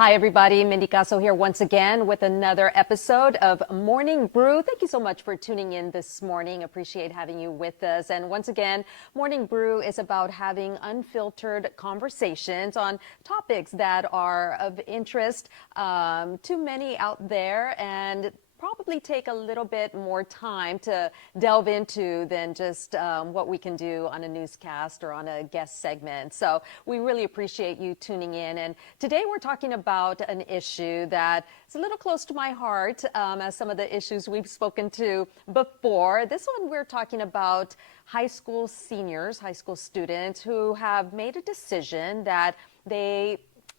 Hi, everybody. Mindy Casso here once again with another episode of Morning Brew. Thank you so much for tuning in this morning. Appreciate having you with us. And once again, Morning Brew is about having unfiltered conversations on topics that are of interest to many out there and probably take a little bit more time to delve into than just what we can do on a newscast or on a guest segment. So we really appreciate you tuning in. And today we're talking about an issue that is a little close to my heart as some of the issues we've spoken to before. This one we're talking about high school seniors, high school students who have made a decision that they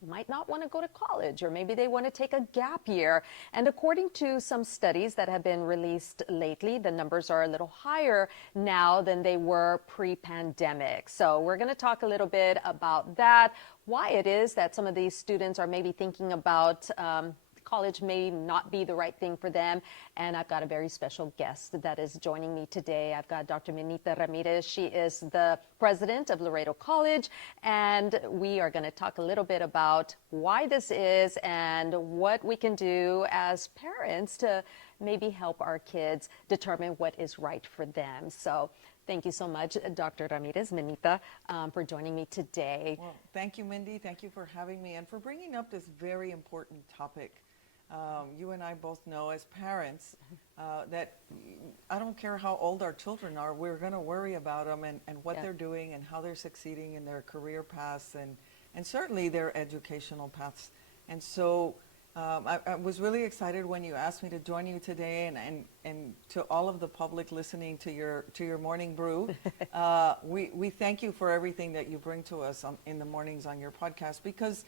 might not want to go to college, or maybe they want to take a gap year. And according to some studies that have been released lately, the numbers are a little higher now than they were pre-pandemic. So we're going to talk a little bit about that, why it is that some of these students are maybe thinking about college may not be the right thing for them. And I've got a very special guest that is joining me today. I've got Dr. Minita Ramirez. She is the president of Laredo College. And we are going to talk a little bit about why this is and what we can do as parents to maybe help our kids determine what is right for them. So thank you so much, Dr. Ramirez, Minita, for joining me today. Well, thank you, Mindy. Thank you for having me and for bringing up this very important topic. You and I both know as parents that I don't care how old our children are, we're going to worry about them and what they're doing and how they're succeeding in their career paths and certainly their educational paths. And so I was really excited when you asked me to join you today, and to all of the public listening to your Morning Brew. We thank you for everything that you bring to us in the mornings on your podcast, because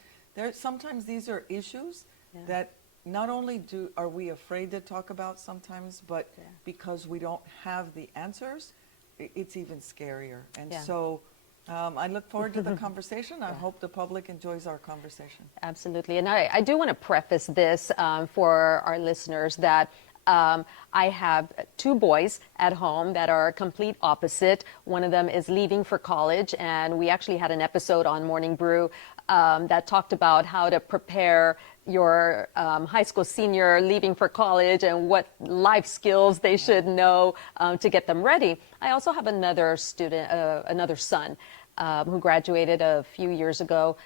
sometimes these are issues that not only are we afraid to talk about sometimes, but because we don't have the answers, it's even scarier. And so I look forward to the conversation. I hope the public enjoys our conversation. Absolutely. And I do want to preface this for our listeners that I have two boys at home that are complete opposite. One of them is leaving for college, and we actually had an episode on Morning Brew that talked about how to prepare your high school senior leaving for college and what life skills they should know to get them ready. I also have another student, another son who graduated a few years ago,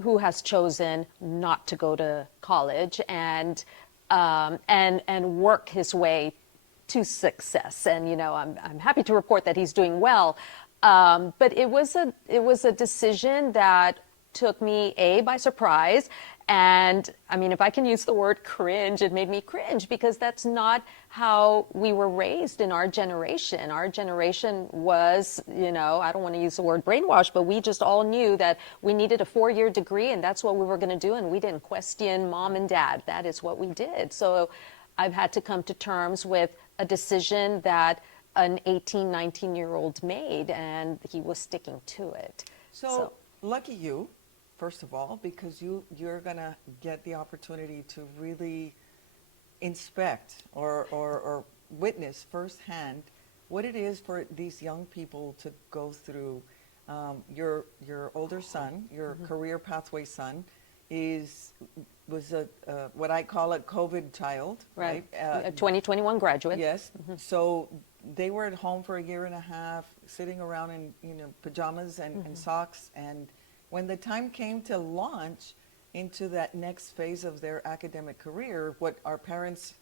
who has chosen not to go to college and work his way to success. And you know, I'm happy to report that he's doing well. But it was a decision that took me by surprise. And I mean, if I can use the word cringe, it made me cringe, because that's not how we were raised in our generation. Our generation was, you know, I don't want to use the word brainwash, but we just all knew that we needed a 4-year degree and that's what we were going to do. And we didn't question mom and dad. That is what we did. So I've had to come to terms with a decision that an 18, 19-year-old made, and he was sticking to it. So lucky you, first of all, because you're going to get the opportunity to really inspect or witness firsthand what it is for these young people to go through. Your older son, your career pathway son, was what I call a COVID child, right? A 2021 graduate. Yes. So they were at home for a year and a half, sitting around in pajamas and socks, and when the time came to launch into that next phase of their academic career, what our parents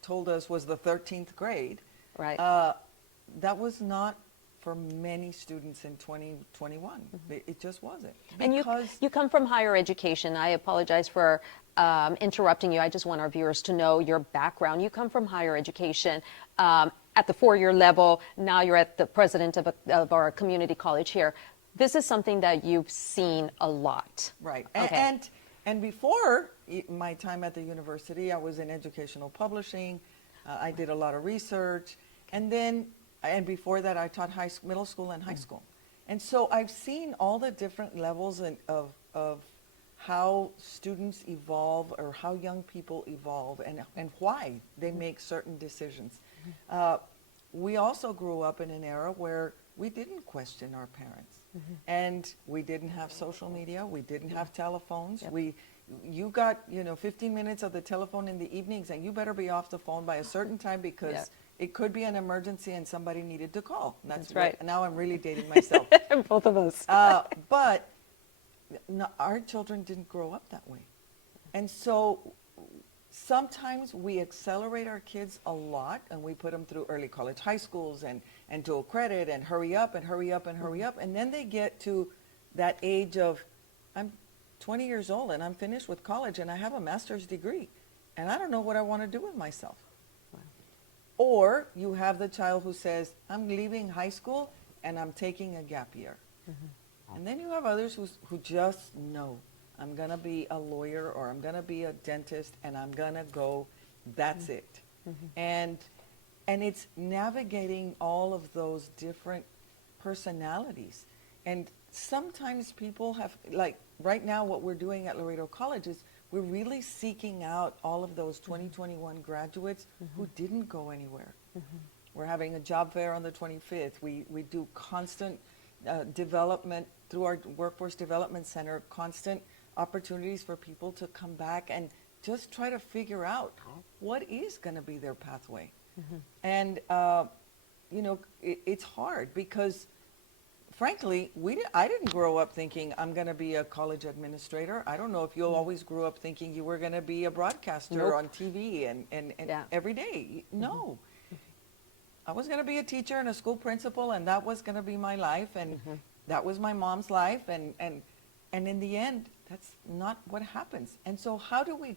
told us was the 13th grade. Right. That was not for many students in 2021. It just wasn't. And you come from higher education. I apologize for interrupting you. I just want our viewers to know your background. You come from higher education at the 4-year level. Now you're at the president of our community college here. This is something that you've seen a lot. Right. Okay. And before my time at the university, I was in educational publishing. I did a lot of research. And before that, I taught middle school and high school. And so I've seen all the different levels of how students evolve, or how young people evolve, and why they make certain decisions. We also grew up in an era where we didn't question our parents. And we didn't have social media. We didn't have telephones. You got, 15 minutes of the telephone in the evenings, and you better be off the phone by a certain time because it could be an emergency and somebody needed to call. That's right. Now I'm really dating myself. Both of us. But no, our children didn't grow up that way. And so sometimes we accelerate our kids a lot, and we put them through early college high schools and dual credit and hurry up and hurry up and hurry up. And then they get to that age of, I'm 20 years old and I'm finished with college and I have a master's degree and I don't know what I want to do with myself. Wow. Or you have the child who says, I'm leaving high school and I'm taking a gap year. And then you have others who just know, I'm going to be a lawyer or I'm going to be a dentist and I'm going to go, that's it. And it's navigating all of those different personalities. And sometimes people have, like right now what we're doing at Laredo College is we're really seeking out all of those 2021 graduates who didn't go anywhere. We're having a job fair on the 25th. We do constant development through our Workforce Development Center, constant opportunities for people to come back and just try to figure out what is going to be their pathway. And, it's hard because, frankly, I didn't grow up thinking I'm going to be a college administrator. I don't know if you always grew up thinking you were going to be a broadcaster on TV and every day. No. I was going to be a teacher and a school principal, and that was going to be my life, and that was my mom's life, and in the end, that's not what happens. And so how do we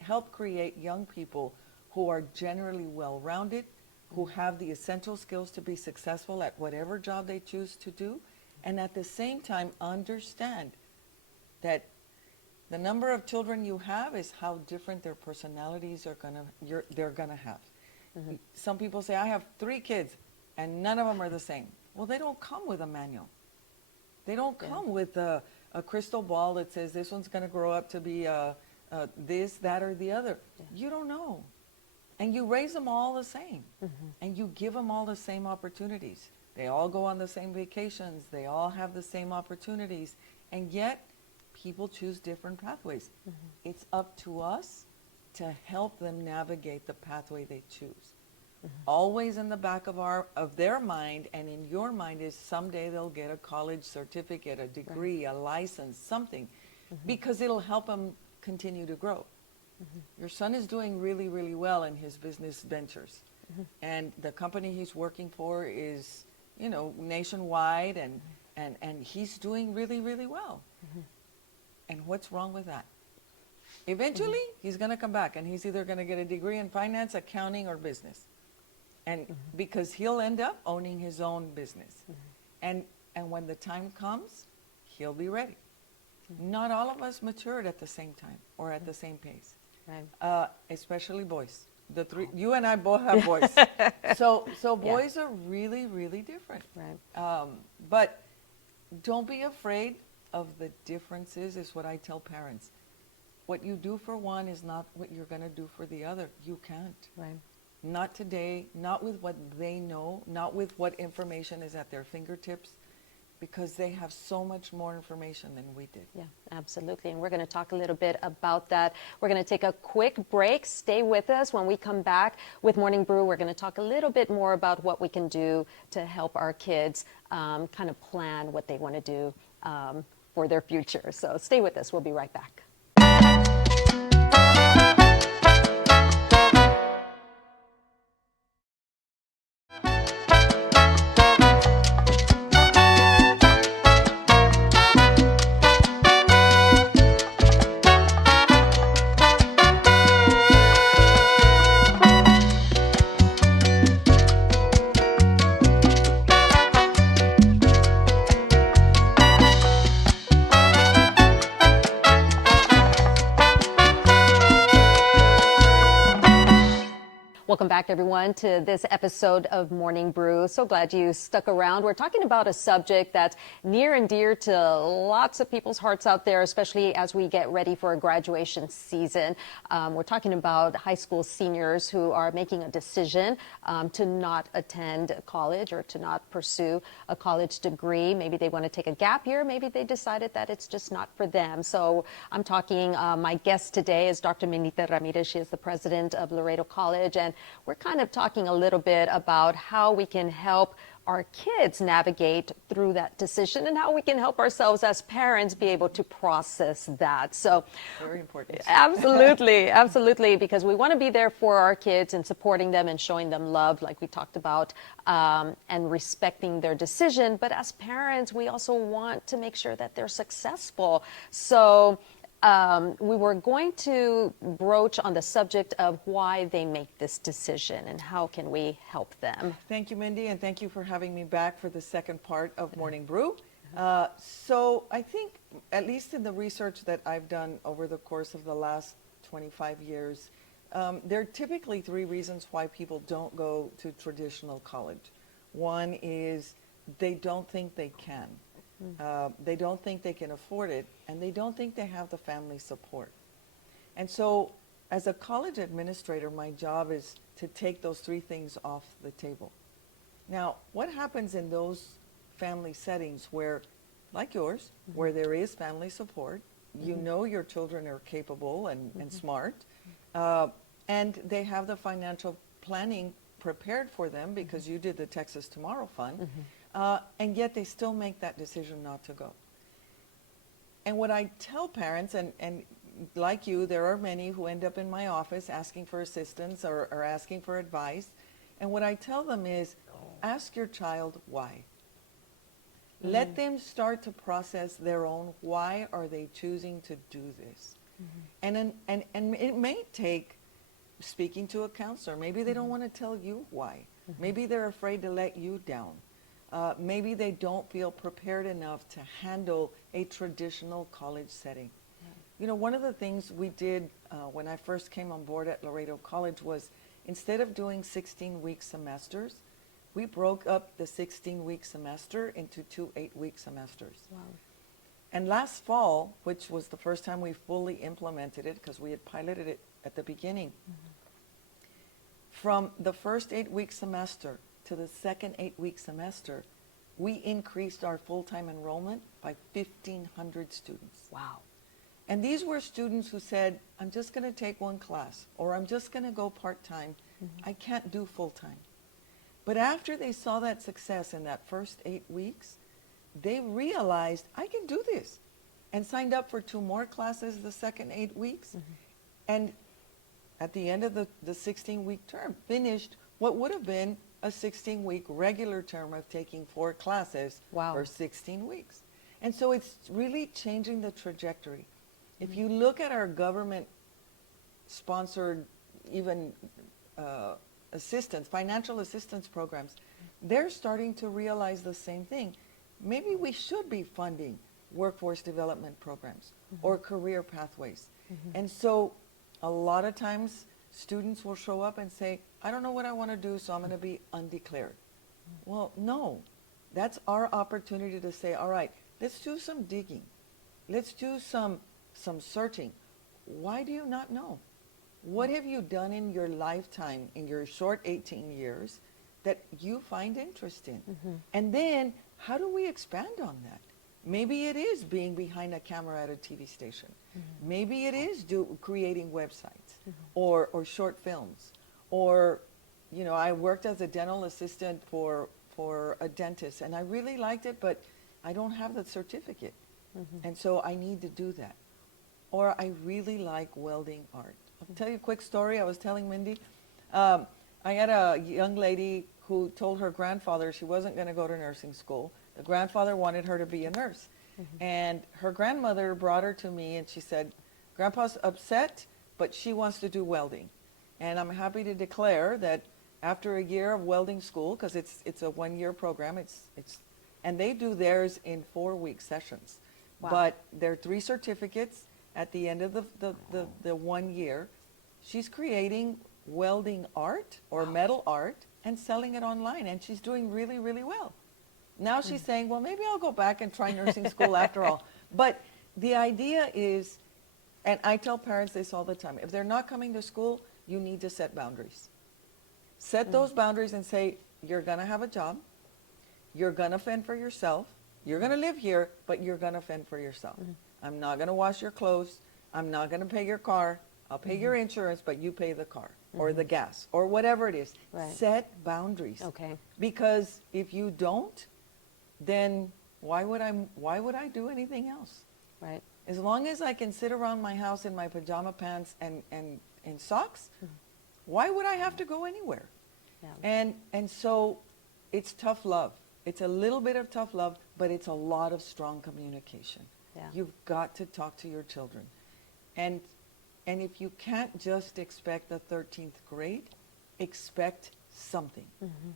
help create young people who are generally well-rounded, who have the essential skills to be successful at whatever job they choose to do, and at the same time understand that the number of children you have is how different their personalities they're gonna have. Some people say, I have 3 kids and none of them are the same. Well, they don't come with a manual. They don't come with a crystal ball that says this one's gonna grow up to be this, that, or the other. You don't know. And you raise them all the same. And you give them all the same opportunities. They all go on the same vacations. They all have the same opportunities. And yet, people choose different pathways. It's up to us to help them navigate the pathway they choose. Always in the back of their mind and in your mind is someday they'll get a college certificate, a degree, a license, something, because it'll help them continue to grow. Your son is doing really, really well in his business ventures. And the company he's working for is, nationwide, and he's doing really, really well. And what's wrong with that? Eventually, he's going to come back, and he's either going to get a degree in finance, accounting, or business. And because he'll end up owning his own business. And when the time comes, he'll be ready. Not all of us matured at the same time or at the same pace. Right. Especially boys. The 3, you and I both have boys. So boys are really, really different. Right. But don't be afraid of the differences, is what I tell parents. What you do for one is not what you're going to do for the other. You can't. Right. Not today, not with what they know, not with what information is at their fingertips, because they have so much more information than we did. Yeah, absolutely. And we're going to talk a little bit about that. We're going to take a quick break. Stay with us. When we come back with Morning Brew, we're going to talk a little bit more about what we can do to help our kids kind of plan what they want to do for their future. So stay with us. We'll be right back. Welcome back, everyone, to this episode of Morning Brew. So glad you stuck around. We're talking about a subject that's near and dear to lots of people's hearts out there, especially as we get ready for a graduation season. We're talking about high school seniors who are making a decision to not attend college or to not pursue a college degree. Maybe they want to take a gap year. Maybe they decided that it's just not for them. So I'm talking, my guest today is Dr. Minita Ramirez. She is the president of Laredo College, and we're kind of talking a little bit about how we can help our kids navigate through that decision and how we can help ourselves as parents be able to process that. So very important. Absolutely, absolutely, because we want to be there for our kids and supporting them and showing them love, like we talked about, and respecting their decision. But as parents, we also want to make sure that they're successful. So we were going to broach on the subject of why they make this decision and how can we help them. Thank you, Mindy, and thank you for having me back for the second part of Morning Brew. So I think, at least in the research that I've done over the course of the last 25 years, there are typically three reasons why people don't go to traditional college. One is they don't think they can. They don't think they can afford it, and they don't think they have the family support. And so as a college administrator, my job is to take those three things off the table. Now, what happens in those family settings where, like yours, where there is family support, you know your children are capable and smart, and they have the financial planning prepared for them because you did the Texas Tomorrow Fund, and yet they still make that decision not to go. And what I tell parents, and like you, there are many who end up in my office asking for assistance or asking for advice, and what I tell them is, ask your child why. Let them start to process their own, why are they choosing to do this? And it may take speaking to a counselor. Maybe they don't want to tell you why. Maybe they're afraid to let you down. Maybe they don't feel prepared enough to handle a traditional college setting. You know, one of the things we did when I first came on board at Laredo College was, instead of doing 16-week semesters, we broke up the 16-week semester into 2 8-week semesters. Wow. And last fall, which was the first time we fully implemented it, because we had piloted it at the beginning, from the first 8-week semester to the second 8-week semester, we increased our full-time enrollment by 1,500 students. Wow. And these were students who said, I'm just going to take one class, or I'm just going to go part-time. I can't do full-time. But after they saw that success in that first 8 weeks, they realized, I can do this, and signed up for 2 more classes the second 8 weeks. And at the end of the 16-week term, finished what would have been a 16-week regular term of taking 4 classes for 16 weeks. And so it's really changing the trajectory. If you look at our government-sponsored, even assistance, financial assistance programs, they're starting to realize the same thing. Maybe we should be funding workforce development programs or career pathways. And so a lot of times students will show up and say, I don't know what I want to do, so I'm going to be undeclared. Well, no, that's our opportunity to say, all right, let's do some digging. Let's do some searching. Why do you not know? What have you done in your lifetime, in your short 18 years, that you find interest in? And then, how do we expand on that? Maybe it is being behind a camera at a TV station. Maybe it is creating websites or short films. Or, you know, I worked as a dental assistant for a dentist, and I really liked it, but I don't have the certificate. And so I need to do that. Or I really like welding art. I'll tell you a quick story. I was telling Mindy, I had a young lady who told her grandfather she wasn't going to go to nursing school. The grandfather wanted her to be a nurse. And her grandmother brought her to me and she said, Grandpa's upset, but she wants to do welding. And I'm happy to declare that after a year of welding school, because it's a 1-year program, and they do theirs in 4-week sessions. But there are 3 certificates at the end of the 1 year. She's creating welding art or metal art and selling it online, and she's doing really, really well. Now she's saying, well, maybe I'll go back and try nursing school after all. But the idea is, and I tell parents this all the time, if they're not coming to school, you need to set boundaries. Set those boundaries and say, you're going to have a job, you're going to fend for yourself, you're going to live here, but you're going to fend for yourself. I'm not going to wash your clothes, I'm not going to pay your car, I'll pay your insurance, but you pay the car or the gas or whatever it is. Right. Set boundaries. Okay. Because if you don't, then why would I do anything else? Right. As long as I can sit around my house in my pajama pants and socks, why would I have to go anywhere? Yeah. And so it's tough love. It's a little bit of tough love, but it's a lot of strong communication. Yeah. You've got to talk to your children. And if you can't just expect the 13th grade, expect something.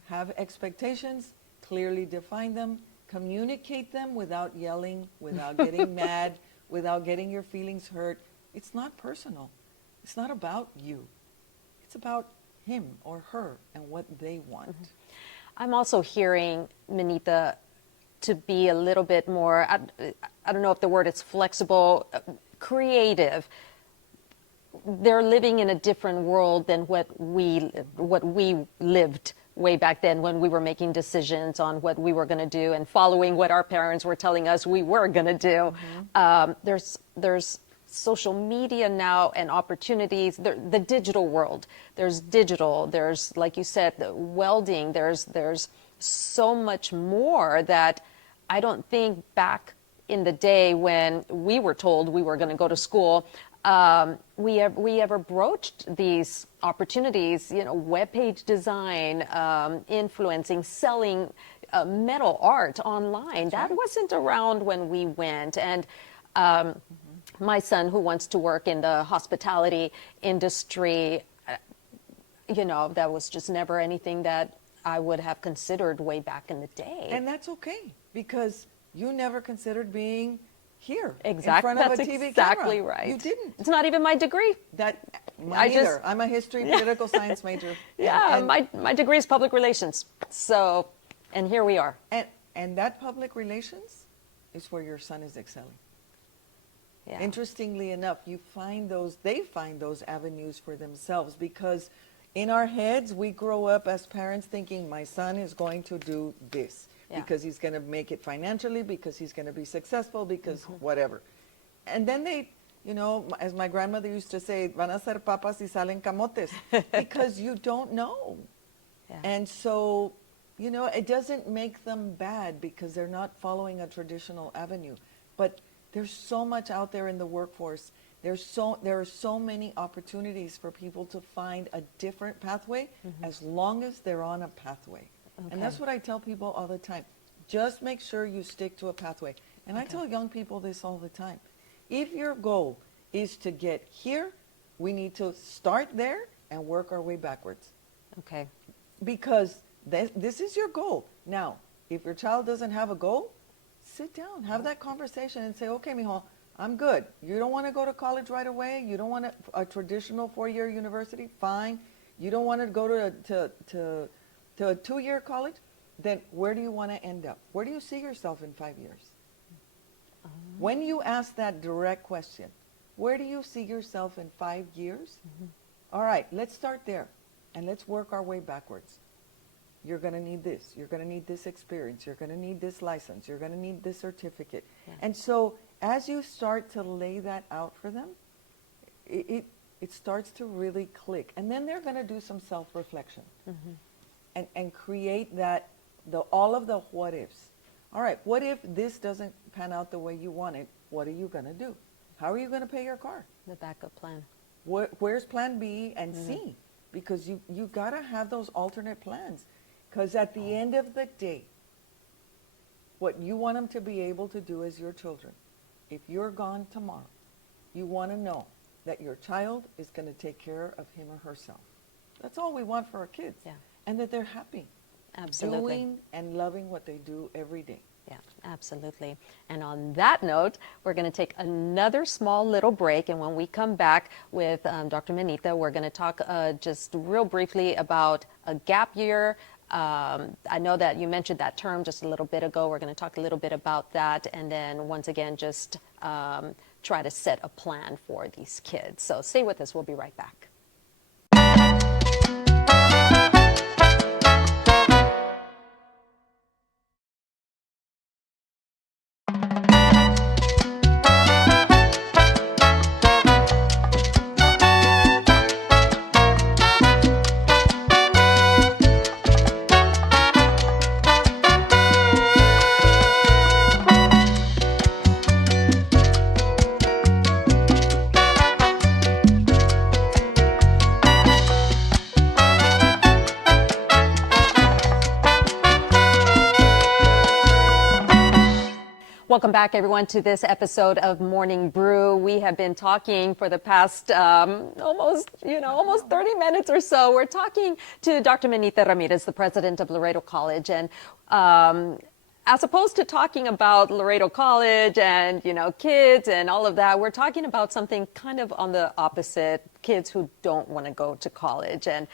Have expectations, clearly define them, communicate them without yelling, without getting mad, without getting your feelings hurt. It's not personal. It's not about you. It's about him or her and what they want. I'm also hearing, Minita, to be a little bit more, I don't know if the word is flexible, creative. They're living in a different world than what we lived way back then when we were making decisions on what we were going to do and following what our parents were telling us we were going to do. There's social media now and opportunities, the digital world. There's digital, there's, like you said, the welding, there's so much more that I don't think back in the day when we were told we were going to go to school, we ever broached these opportunities, web page design, influencing, selling metal art online. That wasn't around when we went. And my son, who wants to work in the hospitality industry, that was just never anything that I would have considered way back in the day. And that's okay, because you never considered being here Exactly. in front of That's a TV exactly camera. right. You didn't. It's not even my degree. Mine either. I'm a history, political science major. Yeah, my degree is public relations. So, and here we are. And that public relations is where your son is excelling. Yeah. Interestingly enough, they find those avenues for themselves, because in our heads, we grow up as parents thinking, my son is going to do this because he's going to make it financially, because he's going to be successful, because whatever. And then they, as my grandmother used to say, van a ser papas y salen camotes, because you don't know. Yeah. And so, it doesn't make them bad because they're not following a traditional avenue. But there's so much out there in the workforce. There are so many opportunities for people to find a different pathway as long as they're on a pathway. Okay. And that's what I tell people all the time. Just make sure you stick to a pathway. And I tell young people this all the time. If your goal is to get here, we need to start there and work our way backwards. Okay. Because this is your goal. Now, if your child doesn't have a goal, sit down, have that conversation and say, okay, mijo, I'm good. You don't want to go to college right away. You don't want a traditional 4-year university. Fine. You don't want to go to a 2-year college. Then where do you want to end up? Where do you see yourself in 5 years? When you ask that direct question, where do you see yourself in 5 years? All right, let's start there and let's work our way backwards. You're going to need this. You're going to need this experience. You're going to need this license. You're going to need this certificate. Yeah. And so as you start to lay that out for them, it starts to really click. And then they're going to do some self-reflection and create all of the what ifs. All right, what if this doesn't pan out the way you want it? What are you going to do? How are you going to pay your car? The backup plan. Where's plan B and C? Because you got to have those alternate plans. Because at the end of the day, what you want them to be able to do as your children, if you're gone tomorrow, you want to know that your child is going to take care of him or herself. That's all we want for our kids. Yeah. And that they're happy. Absolutely. Doing and loving what they do every day. Yeah, absolutely. And on that note, we're going to take another small little break. And when we come back with Dr. Minita, we're going to talk just real briefly about a gap year. I know that you mentioned that term just a little bit ago. We're going to talk a little bit about that. And then once again, just try to set a plan for these kids. So stay with us. We'll be right back. Welcome back, everyone, to this episode of Morning Brew. We have been talking for the past almost 30 minutes or so. We're talking to Dr. Minita Ramirez, the president of Laredo College, and as opposed to talking about Laredo College and, kids and all of that, we're talking about something kind of on the opposite, kids who don't want to go to college. And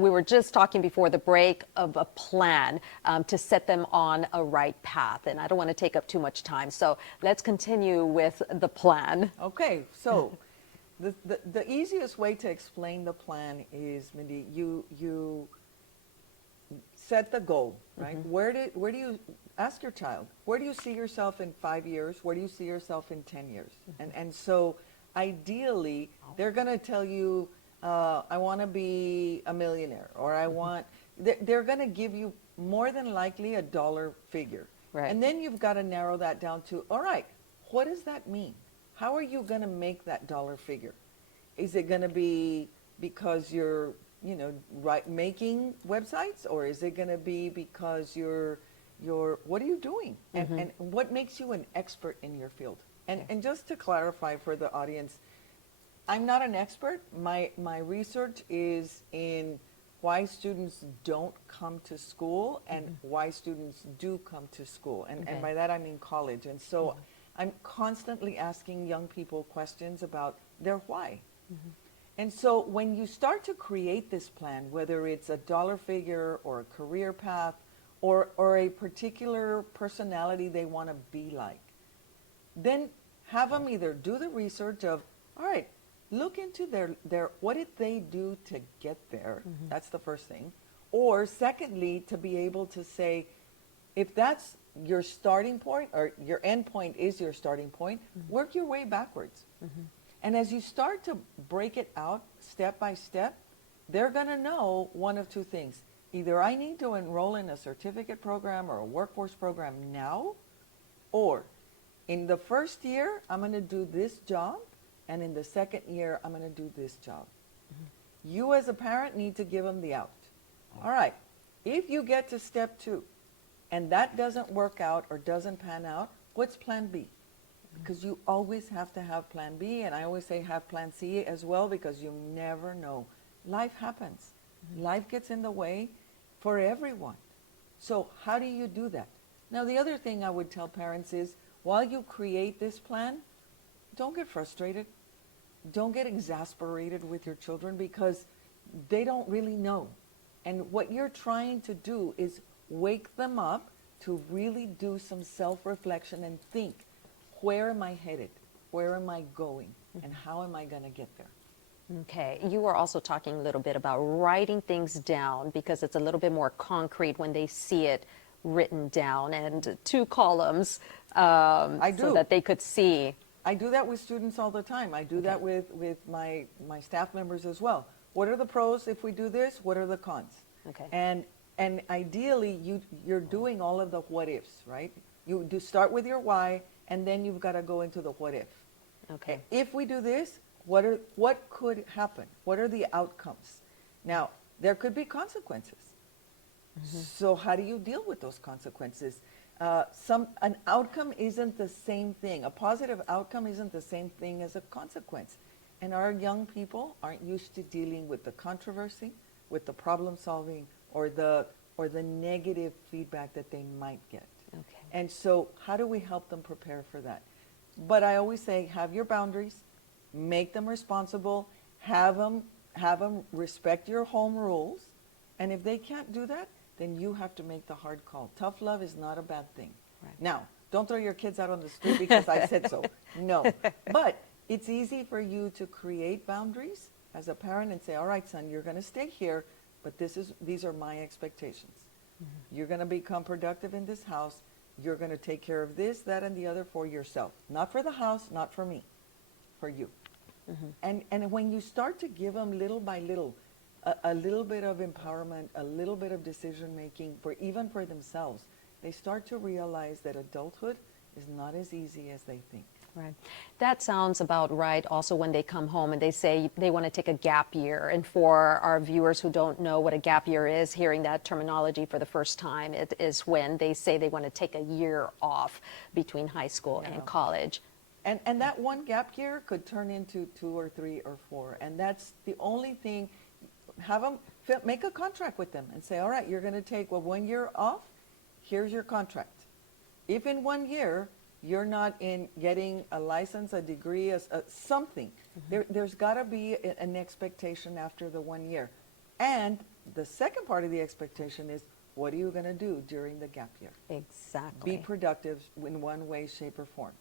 we were just talking before the break of a plan to set them on a right path. And I don't want to take up too much time. So let's continue with the plan. Okay, so the easiest way to explain the plan is, Mindy, you set the goal, right? Mm-hmm. Where do you ask your child, where do you see yourself in 5 years? Where do you see yourself in 10 years? Mm-hmm. And so ideally, they're going to tell you, I want to be a millionaire, or I want, they're going to give you more than likely a dollar figure. Right. And then you've got to narrow that down to, all right, what does that mean? How are you going to make that dollar figure? Is it going to be because you're making websites, or is it going to be because you're what are you doing, and what makes you an expert in your field? And just to clarify for the audience, I'm not an expert. My research is in why students don't come to school and why students do come to school, and by that I mean college. And so I'm constantly asking young people questions about their why. And so when you start to create this plan, whether it's a dollar figure or a career path or a particular personality they want to be like, then have them either do the research of, all right, look into their what did they do to get there? That's the first thing. Or secondly, to be able to say, if that's your starting point or your end point is your starting point, work your way backwards. And as you start to break it out step by step, they're going to know one of two things. Either I need to enroll in a certificate program or a workforce program now, or in the first year, I'm going to do this job, and in the second year, I'm going to do this job. You as a parent need to give them the out. All right, if you get to step 2 and that doesn't work out or doesn't pan out, what's plan B? Because you always have to have plan B, and I always say have plan C as well, because you never know. Life happens. Life gets in the way for everyone. So how do you do that? Now, the other thing I would tell parents is, while you create this plan, don't get frustrated. Don't get exasperated with your children, because they don't really know. And what you're trying to do is wake them up to really do some self-reflection and think, where am I headed? Where am I going? And how am I going to get there? Okay. You were also talking a little bit about writing things down, because it's a little bit more concrete when they see it written down, and 2 columns so that they could see. I do that with students all the time. I do that with my staff members as well. What are the pros if we do this? What are the cons? Okay. And ideally, you're doing all of the what ifs, right? You do start with your why, and then you've got to go into the what if. Okay. If we do this, what could happen? What are the outcomes? Now, there could be consequences. So how do you deal with those consequences? An outcome isn't the same thing. A positive outcome isn't the same thing as a consequence. And our young people aren't used to dealing with the controversy, with the problem solving, or the negative feedback that they might get. Okay. And so how do we help them prepare for that? But I always say, have your boundaries, make them responsible, have them respect your home rules. And if they can't do that, then you have to make the hard call. Tough love is not a bad thing. Right. Now, don't throw your kids out on the street because I said so. No. But it's easy for you to create boundaries as a parent and say, all right, son, you're going to stay here, but these are my expectations. Mm-hmm. You're going to become productive in this house. You're going to take care of this, that, and the other for yourself. Not for the house, not for me, for you. Mm-hmm. And when you start to give them little by little, a little bit of empowerment, a little bit of decision making even for themselves, they start to realize that adulthood is not as easy as they think. Right. That sounds about right. Also, when they come home and they say they want to take a gap year. And for our viewers who don't know what a gap year is, hearing that terminology for the first time, it is when they say they want to take a year off between high school and college. And that one gap year could turn into 2 or 3 or 4. And that's the only thing. Have them make a contract with them and say, all right, you're going to take 1 year off. Here's your contract. If in 1 year you're not in getting a license, a degree, something, there's got to be an expectation after the 1 year. And the second part of the expectation is, what are you going to do during the gap year? Exactly. Be productive in one way, shape, or form.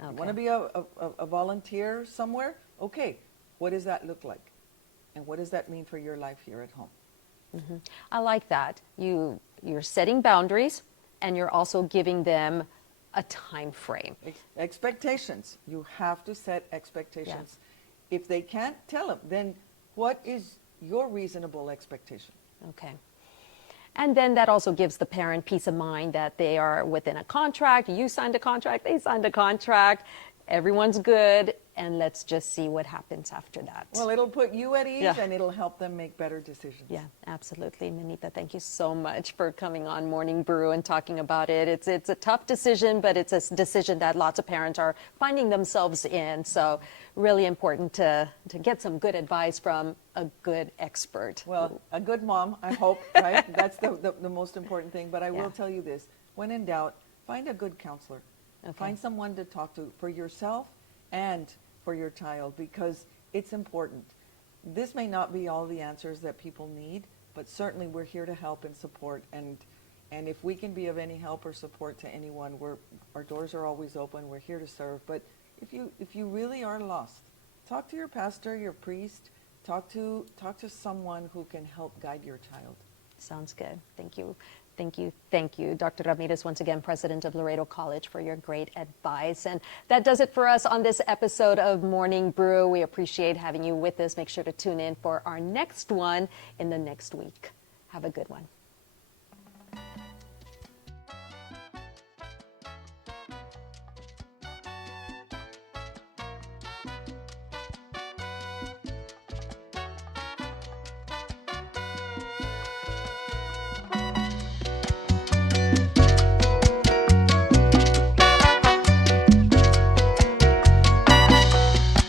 Okay. You want to be a volunteer somewhere? Okay, what does that look like? And what does that mean for your life here at home? Mm-hmm. I like that. You're setting boundaries, and you're also giving them a time frame. Expectations. You have to set expectations. Yeah. If they can't tell them, then what is your reasonable expectation? Okay. And then that also gives the parent peace of mind that they are within a contract. You signed a contract, they signed a contract. Everyone's good, and let's just see what happens after that. Well, it'll put you at ease, and it'll help them make better decisions. Yeah, absolutely. Minita, thank you so much for coming on Morning Brew and talking about it. It's a tough decision, but it's a decision that lots of parents are finding themselves in. So really important to get some good advice from a good expert. Well, a good mom, I hope, right? That's the most important thing. But I will tell you this. When in doubt, find a good counselor. Okay. Find someone to talk to for yourself and for your child, because it's important. This may not be all the answers that people need, but certainly we're here to help and support. And if we can be of any help or support to anyone, our doors are always open. We're here to serve. But if you really are lost, talk to your pastor, your priest. Talk to someone who can help guide your child. Sounds good. Thank you. Thank you. Thank you, Dr. Ramirez, once again, president of Laredo College, for your great advice. And that does it for us on this episode of Morning Brew. We appreciate having you with us. Make sure to tune in for our next one in the next week. Have a good one.